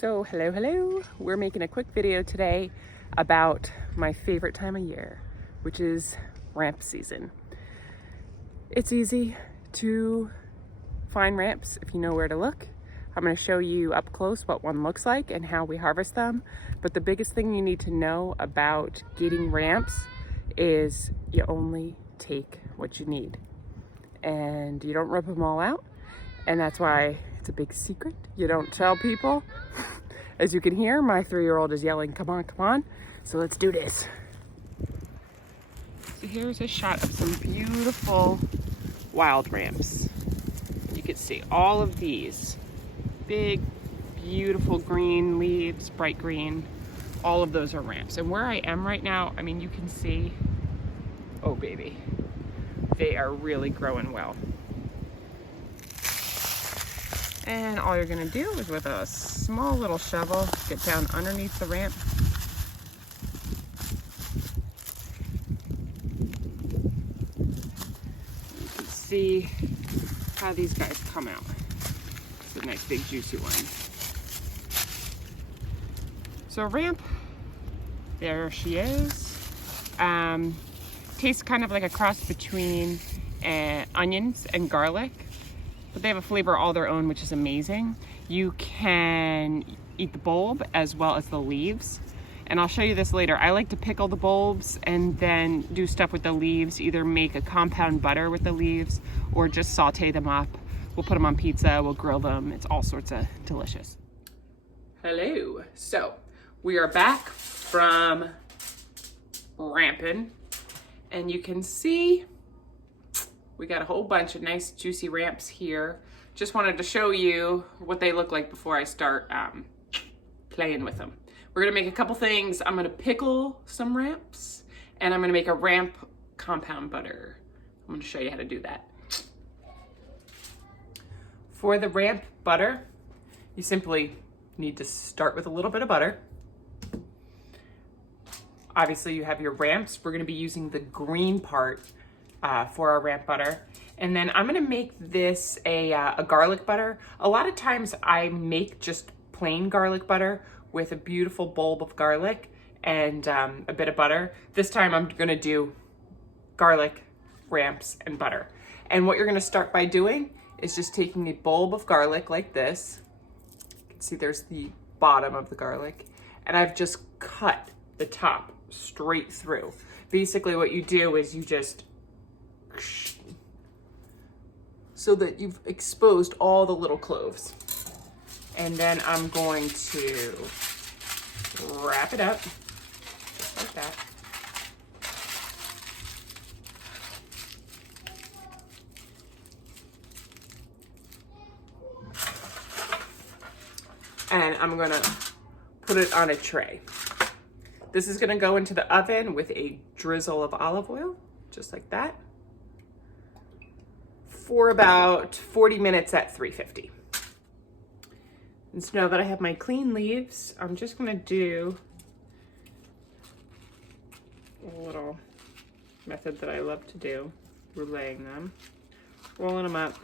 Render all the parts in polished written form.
So hello. We're making a quick video today about my favorite time of year, which is ramp season. It's easy to find ramps if you know where to look. I'm going to show you up close what one looks like and how we harvest them. But the biggest thing you need to know about getting ramps is you only take what you need and you don't rip them all out. And that's why it's a big secret. You don't tell people. As you can hear, my 3-year-old is yelling, come on, come on. So let's do this. So here's a shot of some beautiful wild ramps. You can see all of these big, beautiful green leaves, bright green. All of those are ramps. And where I am right now, I mean, you can see, oh baby, they are really growing well. And all you're gonna do is with a small little shovel, get down underneath the ramp. You can see how these guys come out. It's a nice big juicy one. So a ramp, there she is. Tastes kind of like a cross between onions and garlic. But they have a flavor all their own, which is amazing. You can eat the bulb as well as the leaves. And I'll show you this later. I like to pickle the bulbs and then do stuff with the leaves, either make a compound butter with the leaves or just saute them up. We'll put them on pizza, we'll grill them. It's all sorts of delicious. Hello. So we are back from ramping and you can see we got a whole bunch of nice juicy ramps here. Just wanted to show you what they look like before I start playing with them. We're gonna make a couple things. I'm gonna pickle some ramps and I'm gonna make a ramp compound butter. I'm gonna show you how to do that. For the ramp butter, you simply need to start with a little bit of butter. Obviously you have your ramps. We're gonna be using the green part for our ramp butter. And then I'm gonna make this a garlic butter. A lot of times I make just plain garlic butter with a beautiful bulb of garlic and a bit of butter. This time I'm gonna do garlic, ramps, and butter. And what you're gonna start by doing is just taking a bulb of garlic like this. You can see there's the bottom of the garlic. And I've just cut the top straight through. Basically what you do is you just so that you've exposed all the little cloves. And then I'm going to wrap it up just like that. And I'm gonna put it on a tray. This is gonna go into the oven with a drizzle of olive oil, just like that, for about 40 minutes at 350. And so now that I have my clean leaves, I'm just gonna do a little method that I love to do, rouleing them, rolling them up.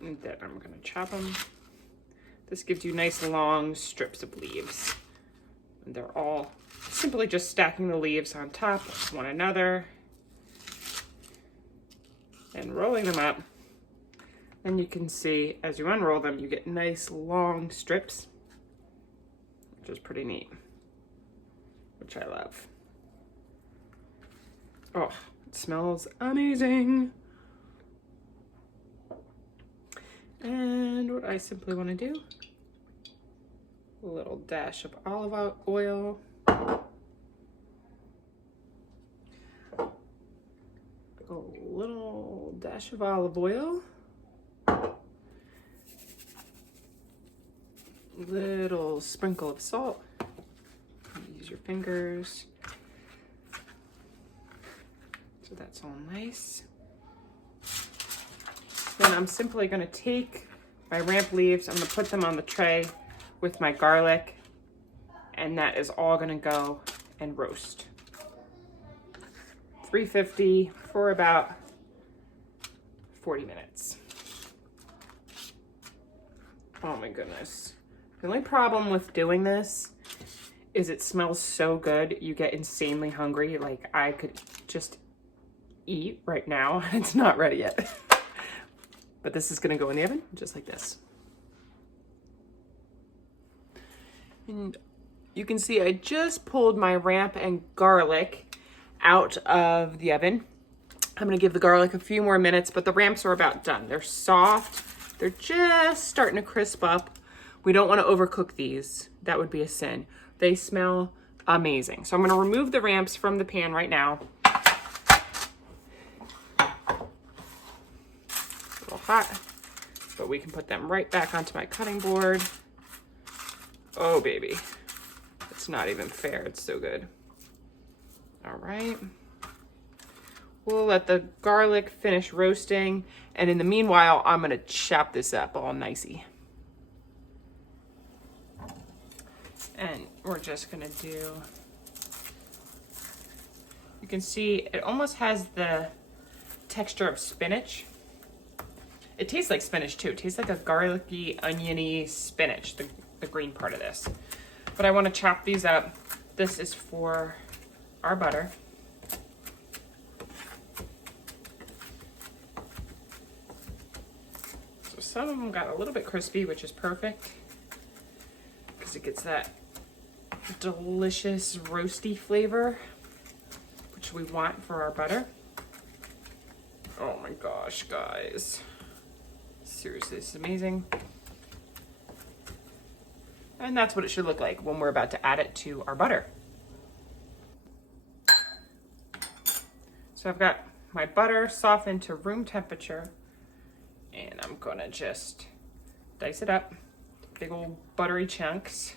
And then I'm gonna chop them. This gives you nice long strips of leaves. And they're all simply just stacking the leaves on top of one another and rolling them up. And you can see as you unroll them, you get nice long strips, which is pretty neat, which I love. Oh, it smells amazing. And what I simply want to do, a little dash of olive oil. A little dash of olive oil. Little sprinkle of salt. Use your fingers. So that's all nice. Then I'm simply going to take my ramp leaves, I'm going to put them on the tray with my garlic, and that is all going to go and roast. 350 for about 40 minutes. Oh my goodness. The only problem with doing this is it smells so good. You get insanely hungry. Like I could just eat right now. It's not ready yet. But this is gonna go in the oven just like this. And you can see I just pulled my ramp and garlic out of the oven. I'm gonna give the garlic a few more minutes, but the ramps are about done. They're soft. They're just starting to crisp up. We don't wanna overcook these. That would be a sin. They smell amazing. So I'm gonna remove the ramps from the pan right now. A little hot, but we can put them right back onto my cutting board. Oh baby, it's not even fair, it's so good. All right. We'll let the garlic finish roasting, and in the meanwhile, I'm gonna chop this up all nicey. And we're just gonna do, you can see it almost has the texture of spinach. It tastes like spinach too. It tastes like a garlicky, oniony spinach, the green part of this. But I wanna chop these up. This is for our butter. Some of them got a little bit crispy, which is perfect because it gets that delicious roasty flavor, which we want for our butter. Oh my gosh, guys. Seriously, this is amazing. And that's what it should look like when we're about to add it to our butter. So I've got my butter softened to room temperature. And I'm gonna just dice it up, big old buttery chunks.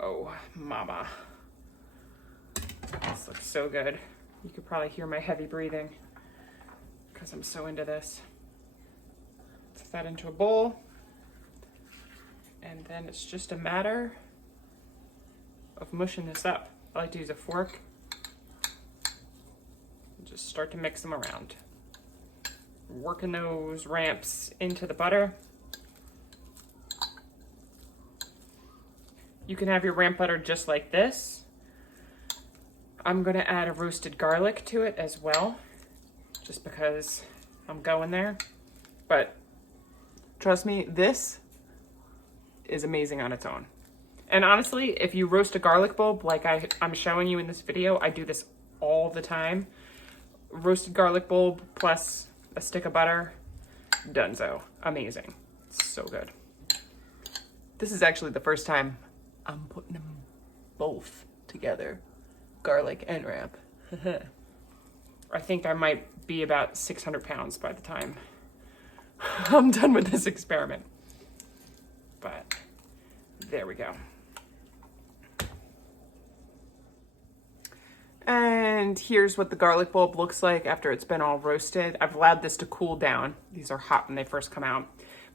Oh, mama. This looks so good. You could probably hear my heavy breathing because I'm so into this. Put that into a bowl. And then it's just a matter of mushing this up. I like to use a fork and just start to mix them around. Working those ramps into the butter. You can have your ramp butter just like this. I'm gonna add a roasted garlic to it as well, just because I'm going there. But trust me, this is amazing on its own. And honestly, if you roast a garlic bulb like I'm showing you in this video, I do this all the time. Roasted garlic bulb plus a stick of butter, donezo. Amazing. So good. This is actually the first time I'm putting them both together, garlic and ramp. I think I might be about 600 pounds by the time I'm done with this experiment. But there we go. And here's what the garlic bulb looks like after it's been all roasted. I've allowed this to cool down. These are hot when they first come out.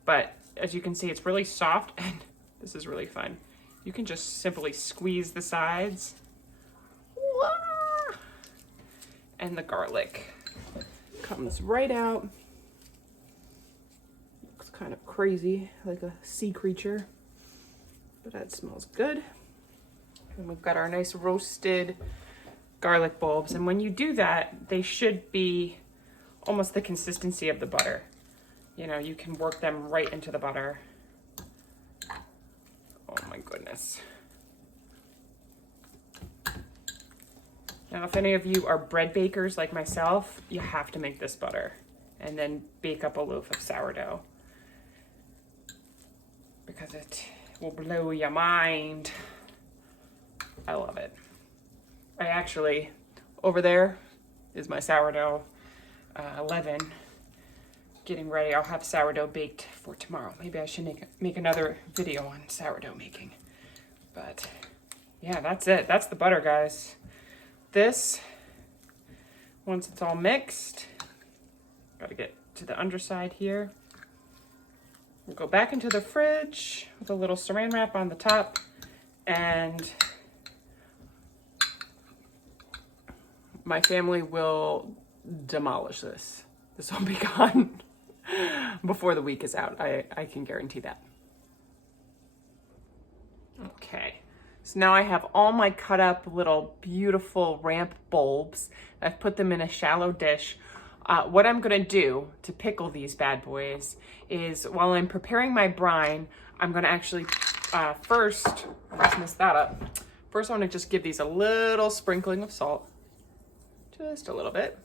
But as you can see, it's really soft, and this is really fun. You can just simply squeeze the sides. And the garlic comes right out. Looks kind of crazy, like a sea creature. But that smells good. And we've got our nice roasted garlic bulbs, and when you do that, they should be almost the consistency of the butter. You know, you can work them right into the butter. Oh my goodness. Now, if any of you are bread bakers like myself, you have to make this butter and then bake up a loaf of sourdough because it will blow your mind. I love it. I actually, over there is my sourdough 11 getting ready. I'll have sourdough baked for tomorrow. Maybe I should make another video on sourdough making. But yeah, that's it. That's the butter, guys. This, once it's all mixed, got to get to the underside here. We'll go back into the fridge with a little saran wrap on the top, and my family will demolish this. This will be gone before the week is out. I can guarantee that. Okay, so now I have all my cut up little beautiful ramp bulbs. I've put them in a shallow dish. What I'm gonna do to pickle these bad boys is while I'm preparing my brine, I'm gonna actually first, I just messed that up. First I wanna just give these a little sprinkling of salt, just a little bit.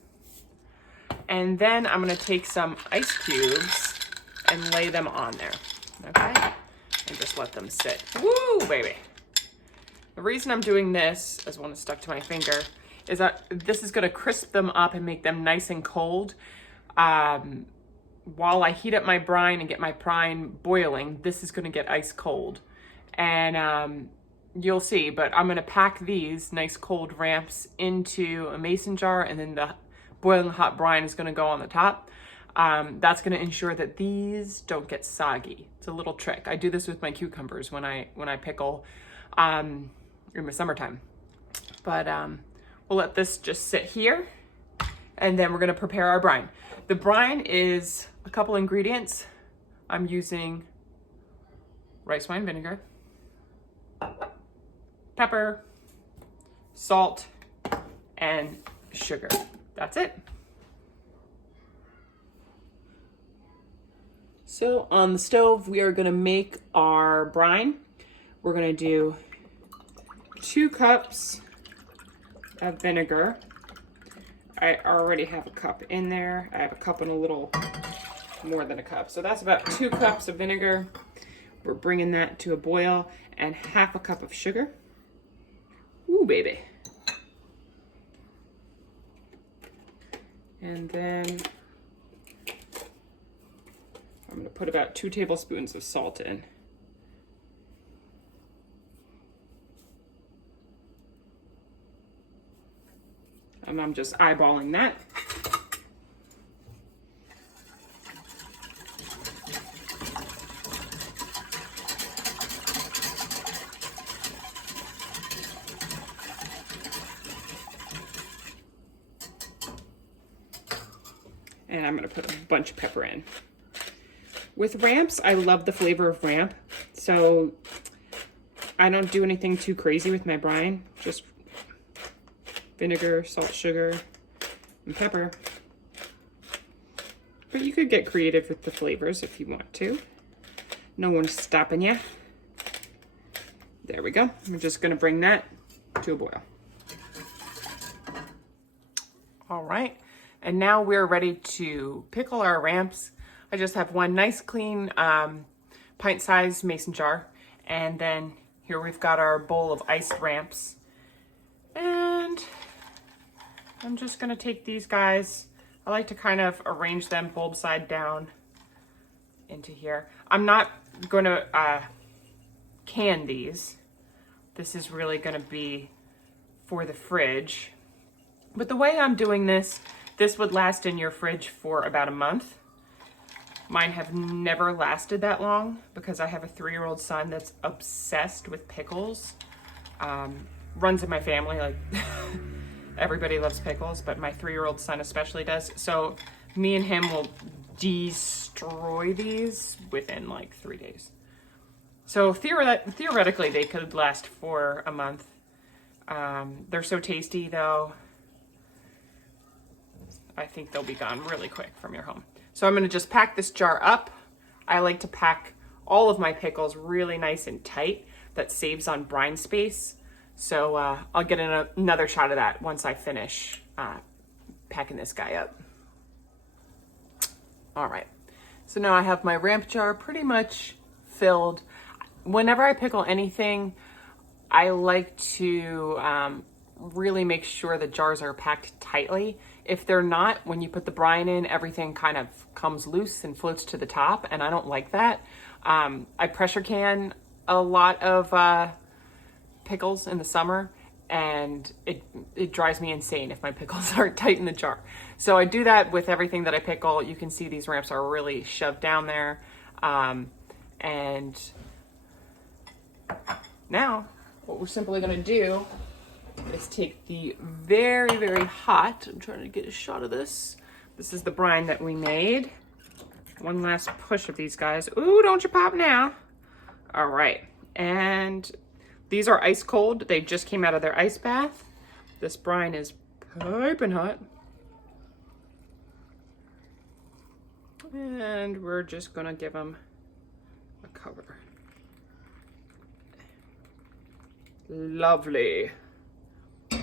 And then I'm gonna take some ice cubes and lay them on there, okay? And just let them sit. Woo, baby. The reason I'm doing this, as one is stuck to my finger, is that this is gonna crisp them up and make them nice and cold. While I heat up my brine and get my brine boiling, this is gonna get ice cold. And you'll see, but I'm gonna pack these nice cold ramps into a mason jar, and then the boiling hot brine is gonna go on the top. That's gonna ensure that these don't get soggy. It's a little trick. I do this with my cucumbers when I pickle in the summertime. But we'll let this just sit here, and then we're gonna prepare our brine. The brine is a couple ingredients. I'm using rice wine vinegar, pepper, salt, and sugar. That's it. So on the stove, we are gonna make our brine. We're gonna do 2 cups of vinegar. I already have a cup in there. I have a cup and a little more than a cup. So that's about 2 cups of vinegar. We're bringing that to a boil, and half a cup of sugar. Ooh, baby. And then I'm gonna put about 2 tablespoons of salt in. And I'm just eyeballing that. And I'm gonna put a bunch of pepper in. With ramps, I love the flavor of ramp, so I don't do anything too crazy with my brine, just vinegar, salt, sugar, and pepper. But you could get creative with the flavors if you want to. No one's stopping you. There we go. We're just gonna bring that to a boil. All right, and now we're ready to pickle our ramps. I just have one nice clean pint-sized mason jar, and then here we've got our bowl of iced ramps. And I'm just gonna take these guys. I like to kind of arrange them bulb side down into here. I'm not gonna can these. This is really gonna be for the fridge. But the way I'm doing this would last in your fridge for about a month. Mine have never lasted that long because I have a 3-year-old son that's obsessed with pickles. Runs in my family, like everybody loves pickles, but my 3-year-old son especially does. So me and him will destroy these within like 3 days. So theoretically they could last for a month. They're so tasty though. I think they'll be gone really quick from your home. So I'm gonna just pack this jar up. I like to pack all of my pickles really nice and tight. That saves on brine space. So I'll get another shot of that once I finish packing this guy up. All right, so now I have my ramp jar pretty much filled. Whenever I pickle anything, I like to really make sure the jars are packed tightly. If they're not, when you put the brine in, everything kind of comes loose and floats to the top, and I don't like that. I pressure can a lot of pickles in the summer, and it drives me insane if my pickles aren't tight in the jar. So I do that with everything that I pickle. You can see these ramps are really shoved down there. And now what we're simply gonna do is take the very, very hot, I'm trying to get a shot of this. This is the brine that we made. one last push of these guys. Ooh, don't you pop now. All right, and these are ice cold. They just came out of their ice bath. This brine is piping hot. And we're just gonna give them a cover. Lovely. I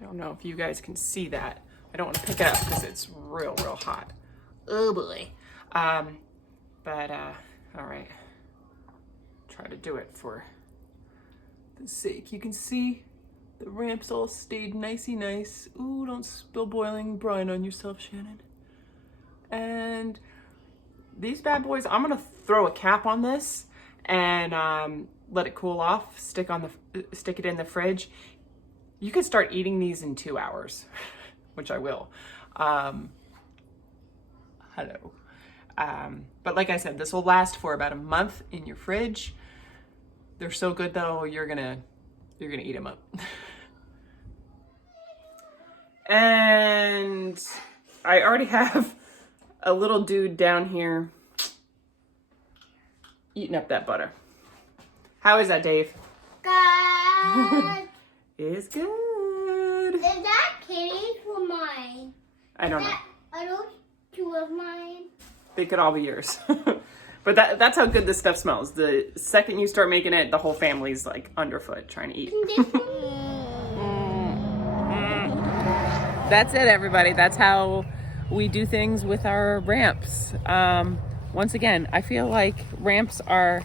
don't know if you guys can see that. I don't want to pick it up because it's real hot. Oh boy. All right. Try to do it for the sake. You can see the ramps all stayed nicey nice. Ooh, don't spill boiling brine on yourself, Shannon. And these bad boys, I'm gonna throw a cap on this and let it cool off. Stick it in the fridge. You could start eating these in 2 hours, which I will. Hello. But like I said, this will last for about a month in your fridge. They're so good though, you're gonna eat them up. And I already have a little dude down here eating up that butter. How is that, Dave? Good. It's good. Is that Kitty's or mine? I don't know. Are those two of mine? They could all be yours. But that's how good this stuff smells. The second you start making it, the whole family's like underfoot trying to eat. That's it, everybody. That's how we do things with our ramps. Once again, I feel like ramps are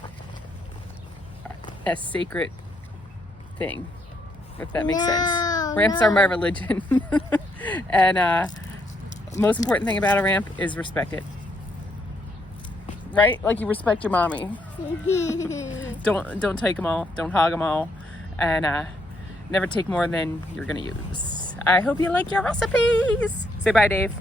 a sacred thing, if that makes sense. Ramps are my religion. And most important thing about a ramp is respect it. Right? Like you respect your mommy. Don't take them all. Don't hog them all. And never take more than you're gonna use. I hope you like your recipes. Say bye, Dave.